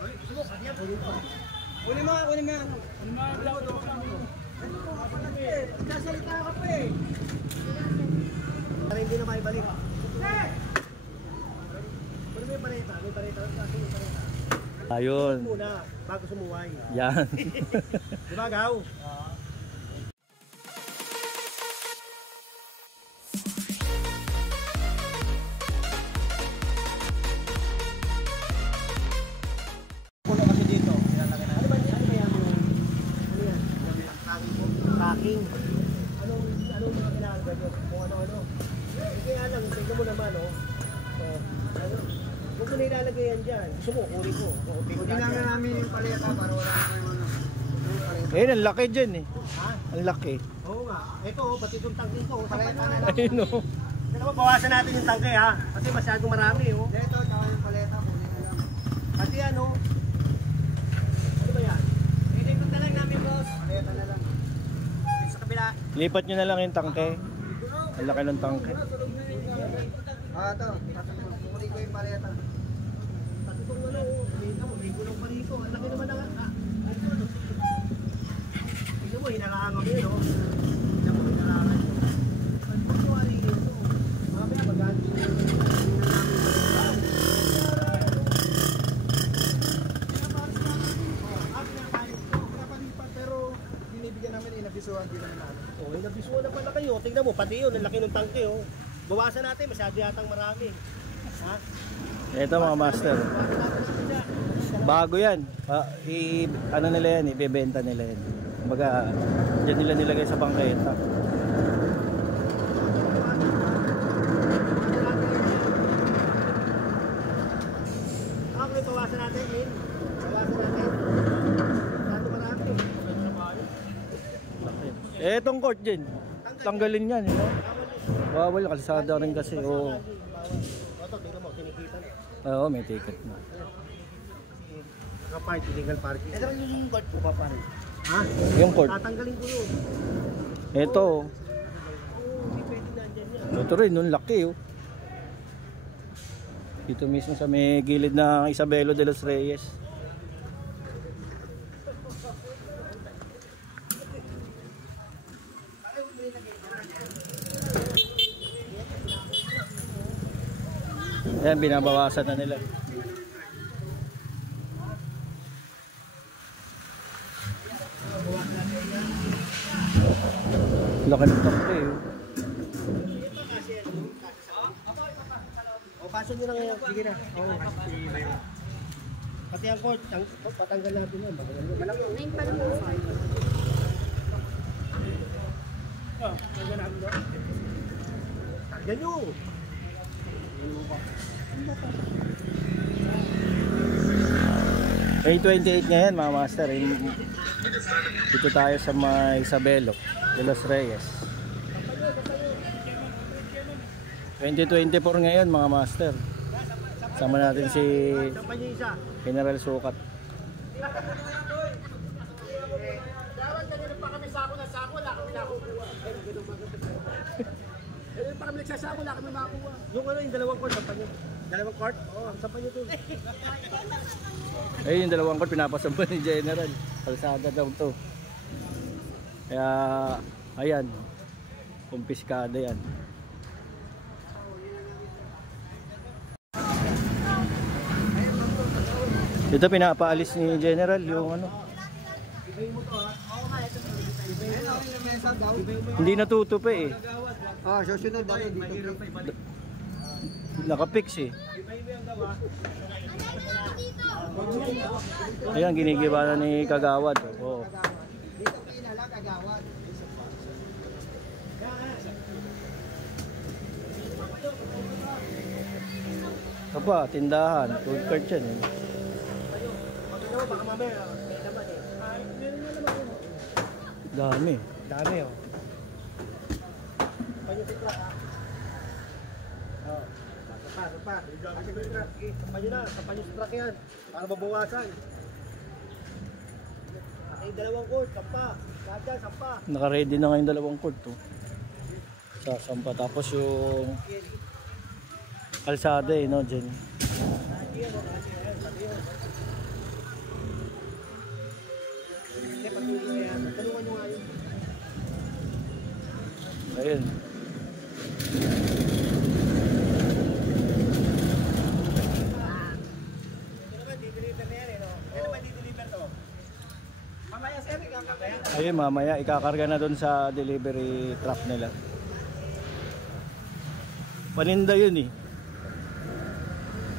Kunin mo. Nasalita ka pa eh. Para hindi na maibalik. Pero may pareta. Ayun. Muna, bago sumuway. Yan. Diba, Gaw? Puno kasi dito. Ano ba yan? Packing. Anong mga kailangan ba nyo? Kung ano-ano. Kaya lang, tignan mo naman, oh. Huwag mo na ilalagay yan dyan. Gusto mo, uri ko. Hindi namin namin yung paleta para wala na kayo ano. Ang laki dyan eh. Ha? Ang laki. Oo nga. Ito, pati itong tangke ko. Paleta na lang. Ayun o. Dalawa, bawasan natin yung tangke ha. Kasi masyadong marami oh. Ito, tsaka yung paleta, kunin na lang. Pati ano. Ano ba yan? Ilipot na lang namin, boss. Paleta na lang. Sa kabila. Lipat nyo na lang yung tangke. Ang laki ng tangke. Ito. Kunin ko yung paleta. Pati itong ano, may gulong pa rito. Ang laki naman na nga. Tignan mo, hinalangan mo yun oh. Tignan mo, hinalangan mo. Ang pagkuwari ito. Mamaya magalit mo yun. Pero binibigyan namin inabisuhan din naman. Oh, nabisuan na pala kayo. Tingnan mo, pati yun, ang laki ng tangke oh. Bawasan natin, masyado yatang marami. Ha? Ito mga master. Bago yan. Ano nila yan, ibebenta nila yan. Kumbaga, dyan nila nilagay sa bangketa. Okay, bawasan natin, Min. Bawasan natin. Masyado marami. Etong court dyan. Tanggalin yan, no? Bawal, kalsada rin kasi. Oo. Ito, tingnan mo, kinikita na. Oo, may ticket na. Naka-park, illegal parking. Ito yung court ko pa pare. Ha? Yung court. Tatanggalin ko yun. Ito. Hindi pwede na andyan yan. Ito rin, yung laki oh. Dito mismo sa may gilid ng Isabelo de los Reyes. Ayan, binabawasan na nila. Laki ng takpe eh. O, pasok nyo na ngayon. Sige na. Oo. Pati ang court, patanggal natin yun. Malaki. 9 pa lang po. Tanggal natin doon. Tanggal nyo. May 28 ngayon mga master. Dito tayo sa may Isabelo de los Reyes. 2024 ngayon mga master. Sama natin si General Sukat. Pa kami nagsasako, wala kami makuha. Yung ano, yung dalawang court, sampan nyo. Dalawang court? Oo, sampan nyo to. Yung dalawang court pinapasampan ni General. Kalsada daw to. Kaya, ayan. Kumpiskada yan. Dito pinapaalis ni General yung ano. Hindi natutupi eh. Susunod ako dito. Nakapix eh. Ayan, ginigiba na ni Kagawad. Oh. Dito pinala Kagawad. Ito pa, tindahan. Food court yan eh. Baka mamaya, may laman eh. Meron na naman yun. Dami. Dami oh. Panyutitla ha. Oo. Sapa. Sige, sampay nyo na. Sampay nyo sa truck yan. Para mabawasan. Ay, dalawang court. Sampa. Lahat yan, sampa. Naka-ready na ngayon dalawang court to. Sasampa. Tapos yung kalsada eh, no, dyan. Hindi, pag hindi na yan, tulungan nyo nga yun. Ayun. Ayun, mamaya ikakarga na doon sa delivery truck nila. Paninda yun eh.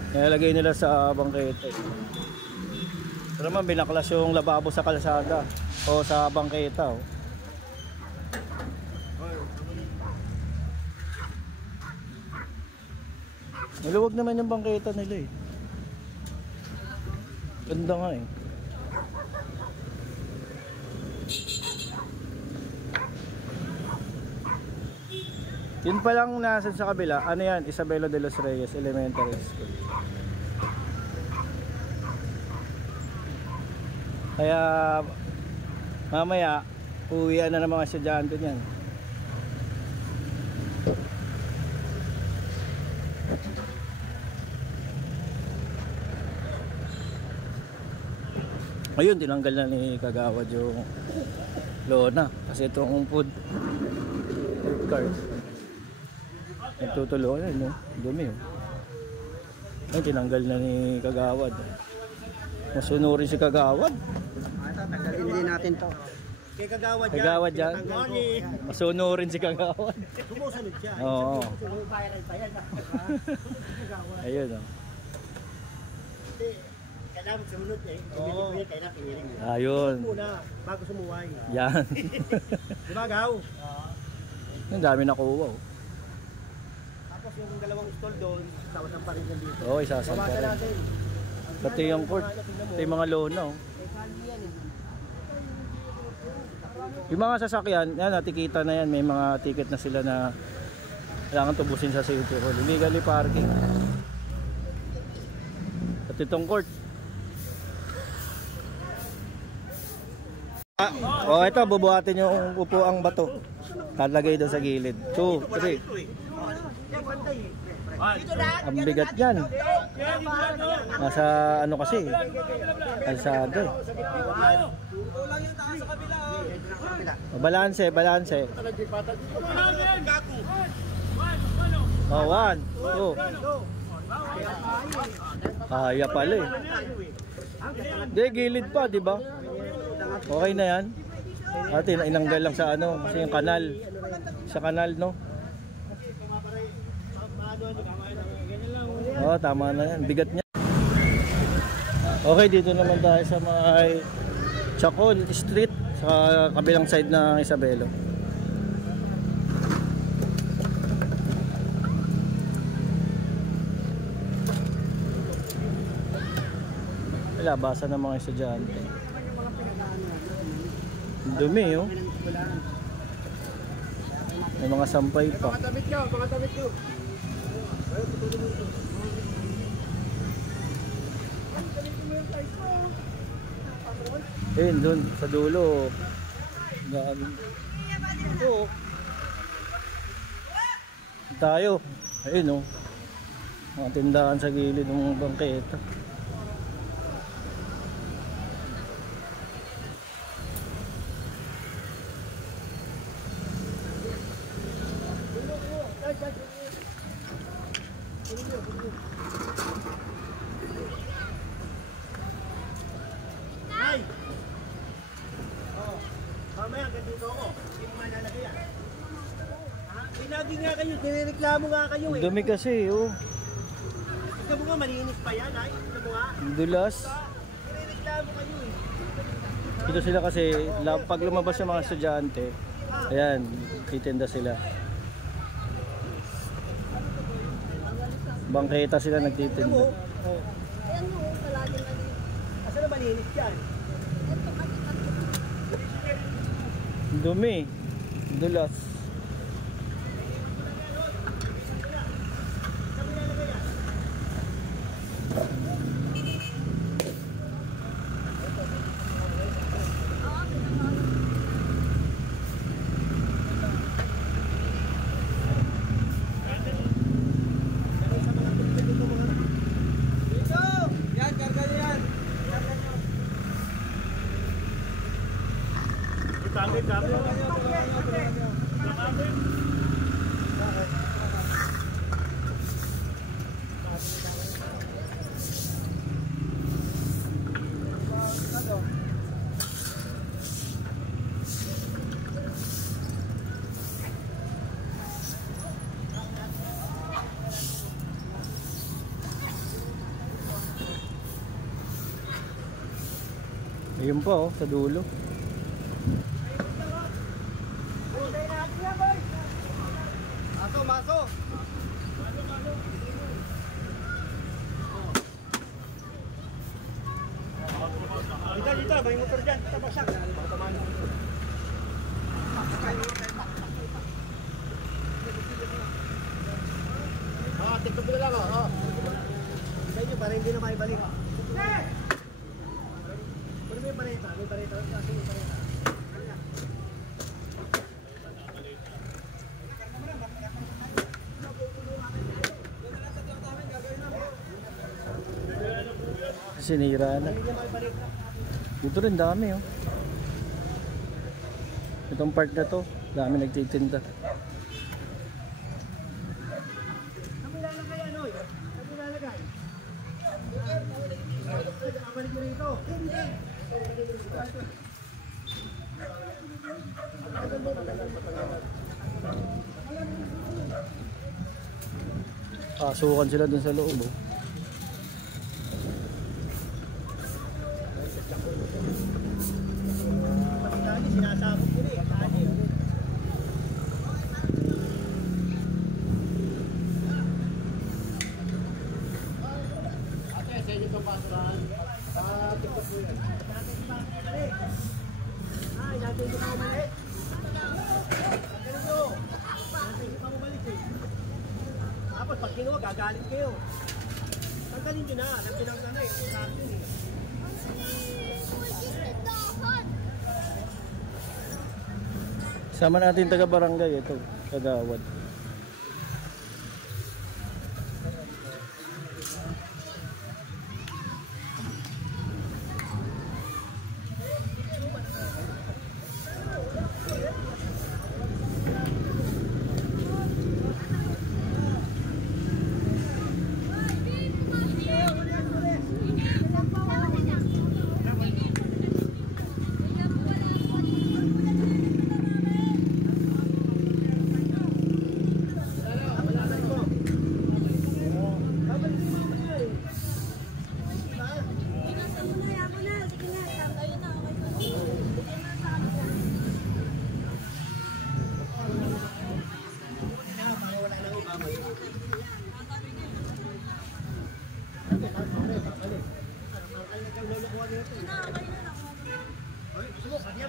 Nilalagay nila sa bangkete. Pero naman binaklas yung lababo sa kalsada o sa bangketa. Oh. Maluwag naman yung bangketa nila eh. Ganda nga eh. Yun pa lang nasa sa kabila, ano yan? Isabela de los Reyes Elementary School. Kaya mamaya uwian na ng mga estudyante niyan. Ayun, tinanggal na ni Kagawad yung lona kasi itong food cart nagtutulungan yun, no? Dumi yun. Ayun, tinanggal na ni Kagawad. Masunurin si Kagawad. Tanggalin din natin to. Kay Kagawad yan. Kagawad yan. Masunurin si Kagawad. Sumusunod siya. Oo. Viral pa yan. Ayun, oh. Kailangan sumunod eh. Hindi ko yan, kailangan piniling. Ayun. Muna, bago sumuway. Yan. Di ba, Gaw? Ang dami nakuha, oh. Tapos yung dalawang stall doon, tawas ng parin dito. Oo, isasampa Babasa rin. natin. Pati yung court. Ito yung mga lona, oh. Yung mga sasakyan, yan, natikita na yan. May mga ticket na sila na kailangan tubusin sa City Hall. Illegally parking. At itong court. Oh, ito, bubuhatin yung upuang bato. Talagay doon sa gilid. 2, 3. Ang bigat yan. Nasa ano kasi, kalsada. Balanse, balanse. Oh, 1, 2. Kaya pala eh. Hindi, gilid pa, di ba? Okay na yan. At inanggal lang sa ano, kasi yung kanal. Sa kanal, no? Oo, tama na yan. Bigat niya. Okay, dito naman tayo sa may Chacol Street sa kabilang side ng Isabela. Labasan ng mga estudyante. Dumi, oh. May mga sampay pa. Pakatamit ka, pakatamit ko. Ayun, dun, sa dulo. Ito. Tayo. Ayun, oh. Mga tindahan sa gilid ng bangketa. Ay! Mamaya, ganito ako. Hindi mo malalagay yan. Pinagi nga kayo, nireklamo nga kayo eh. Dumi kasi, oh. Ikaw mo nga, malinis pa yan, ay. Ikaw mo nga. Dulas. Nireklamo kayo eh. Dito sila kasi, pag lumabas yung mga estudyante, ayan, titinda sila. Bangketa sila nagtitinda. Oh. Ayan mo, palagi na din. Asa na malinis yan? Ito kasi Dumi. Dulas. Ayun pa oh, sa dulo. Maso, maso. Dito, may motor dyan. Tabaksak. TikTok ko na lang oh. Sa inyo, para hindi na maibalik. Pero may pareta. May pareta. Kasi may pareta. Sinira na. Dito rin dami oh. Itong part na to, dami nagtitinda. Saan mo ilalagay ano eh? Saan mo ilalagay? Kapalik mo rito. Pasukan sila dun sa loob oh. Lagi sinasabog ko rin. Lagi. Ate, sa inyo itong pasuran. TikTok po yan. Ay, natin ito pa umalik. Ganun nyo. Natin ito pa umalik eh. Tapos pag kinuha, gagalit kayo. Tanggalin nyo na. Alam nyo lang na eh. Sa akin eh. Sama natin taga barangay ito, Kagawad.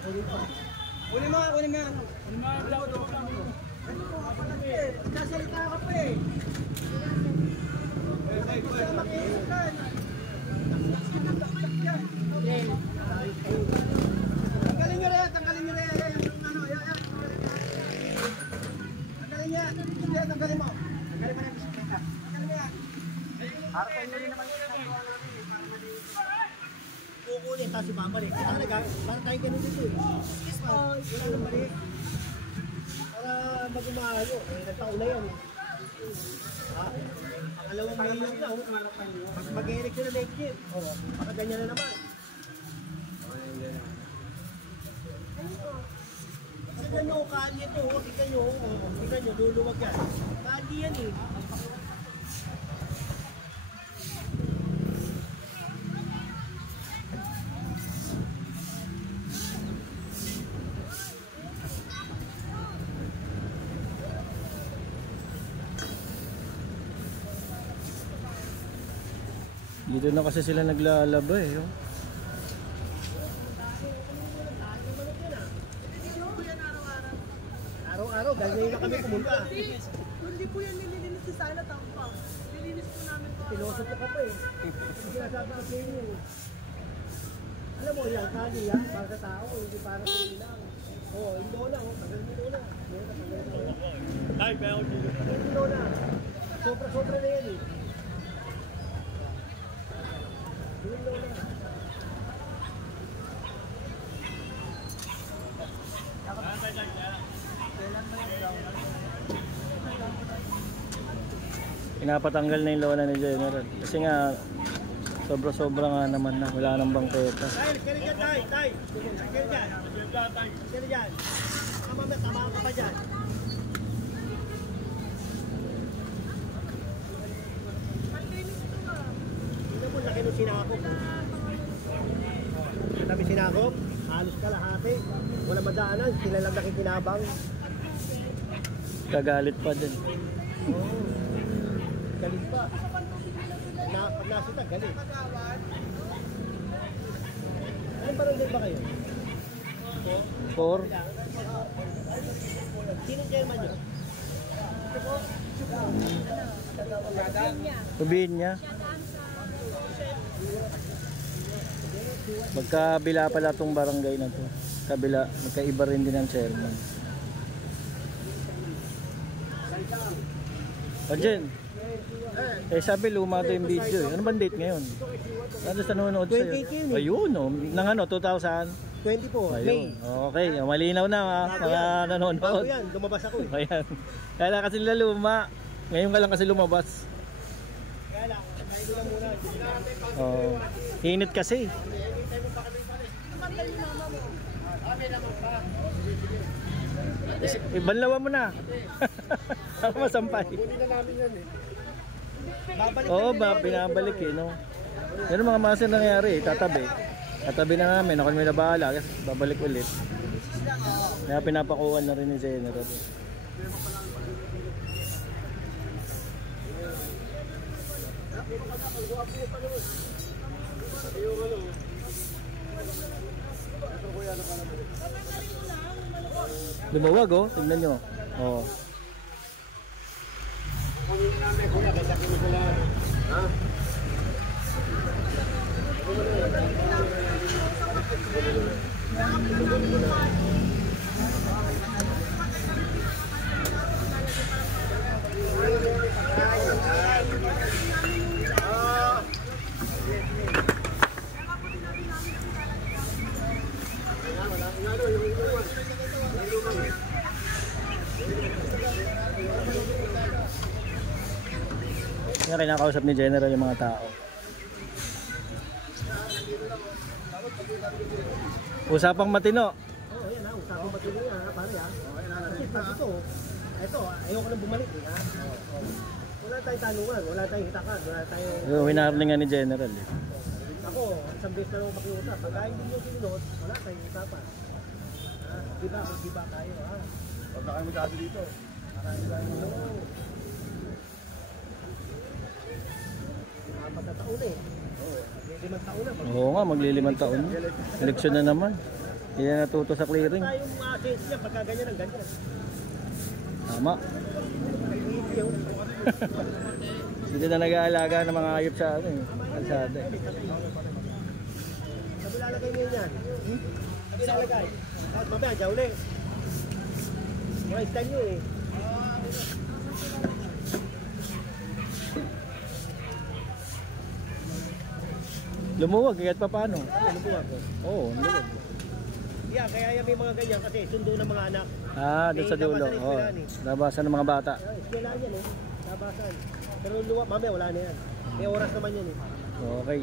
Uli mo. Nagsasalita ka pa eh. Tanggalin nyo rin. Tanggalin nyo mo. Tanggalin mo na yung bisikleta. Tanggalin mo yan. Harapan nyo rin naman yung kukunin, tapos ibabalik. Para tayo ganun dito eh. Wala nang balik. Para mag-umahayo. Nagtaon na yan eh. Pangalawang million lang. Mag-e-elect na next year. Baka ganyan na naman. Tignan nyo, kalye ito. Tignan nyo, luluwag yan. Kalye yan eh. Dito na kasi sila naglalaba eh. Oh. Araw-araw, ganyan na kami pumunta. Hindi po yan nililinis si Sila Tampa. Nilinis po namin po. Piloso ka pa eh. Sinasabi ko sa inyo. Alam mo yan, kali yan, para sa tao, hindi para sa ilang. Oo, hindi na, tagal mo na. Ay, kaya ako dito. Hindi na. Sobra-sobra na yan eh. Hindi na. Pinapatanggal na yung lona ni General. Kasi nga, sobra-sobra nga naman na. Wala nang bangketa. Tay, kaya dyan, tay, tay. Kaya dyan. Kaya dyan. Tama ka pa dyan. Tingnan mo, laki ng sinakop. Katabi sinakop, halos kalahati. Wala madaanan, sila lang nakikinabang. Kagalit pa din. Oo. Galit pa. Pag nasita, galit. Anong barangay ba kayo? 4. Sino chairman nyo? Sabihin niya. Magkabila pala tong barangay na to. Kabila, magkaiba rin din ang chairman. O Jen, sabi luma to yung video eh. Ano bang date ngayon? Ano sa nanonood sa'yo? 28 yun eh. Ayun o, nang ano, 2000? 24, May. Ayun, okay, malinaw na ha, mga Bago nanonood. yan, lumabas ako eh. Ayan, kaya kasi nila luma. Ngayon ka lang kasi lumabas. Kaya lang, kain ko lang muna. Oh, init kasi. Ibanlawan mo na. Ako masampay. Hindi na namin yan eh. Babalik Oo, binabalik eh, no? Yan ang mga masin nangyari eh, tatabi. Tatabi na namin, ako may nabahala, kasi babalik ulit. Kaya pinapakuhan na rin ni General. Lumawag oh, tignan nyo. Oh. Yan, kinakausap ni General yung mga tao. Usapang matino. Oo, yan ha, usapang matino yan ha, pare ha. Kasi pag ito, ayoko na bumalik eh ha. Wala tayong tanungan, wala tayong hitakan, wala tayong... Yung hinaharlingan ni General eh. Ako, isang beses na lang makiusap. Pag hindi nyo sinunod, wala tayong hitapan. Ha? Diba tayo ha. Huwag na kayo magkado dito. Marami tayo. Apat na taon eh. Limang taon na. Oo nga, maglilimang taon. Eleksyon na naman. Hindi na natuto sa clearing. Tayong sense niya pagka ganyan ang ganyan. Tama. Hindi na nag-aalaga ng mga hayop sa ano eh. Kalsada. Sabi lalagay niyo yan. Sabi lalagay. At mamaya, dyan ulit. Mga stand nyo eh. Lumuwag, kahit pa paano. Ano po ako? Oo, lumuwag. Yeah, kaya yan may mga ganyan kasi sundo ng mga anak. Ah, doon sa dulo. Oo, labasan ng mga bata. Eskwelahan yan eh. Labasan. Pero luwa, mamaya wala na yan. May oras naman yan eh. Okay.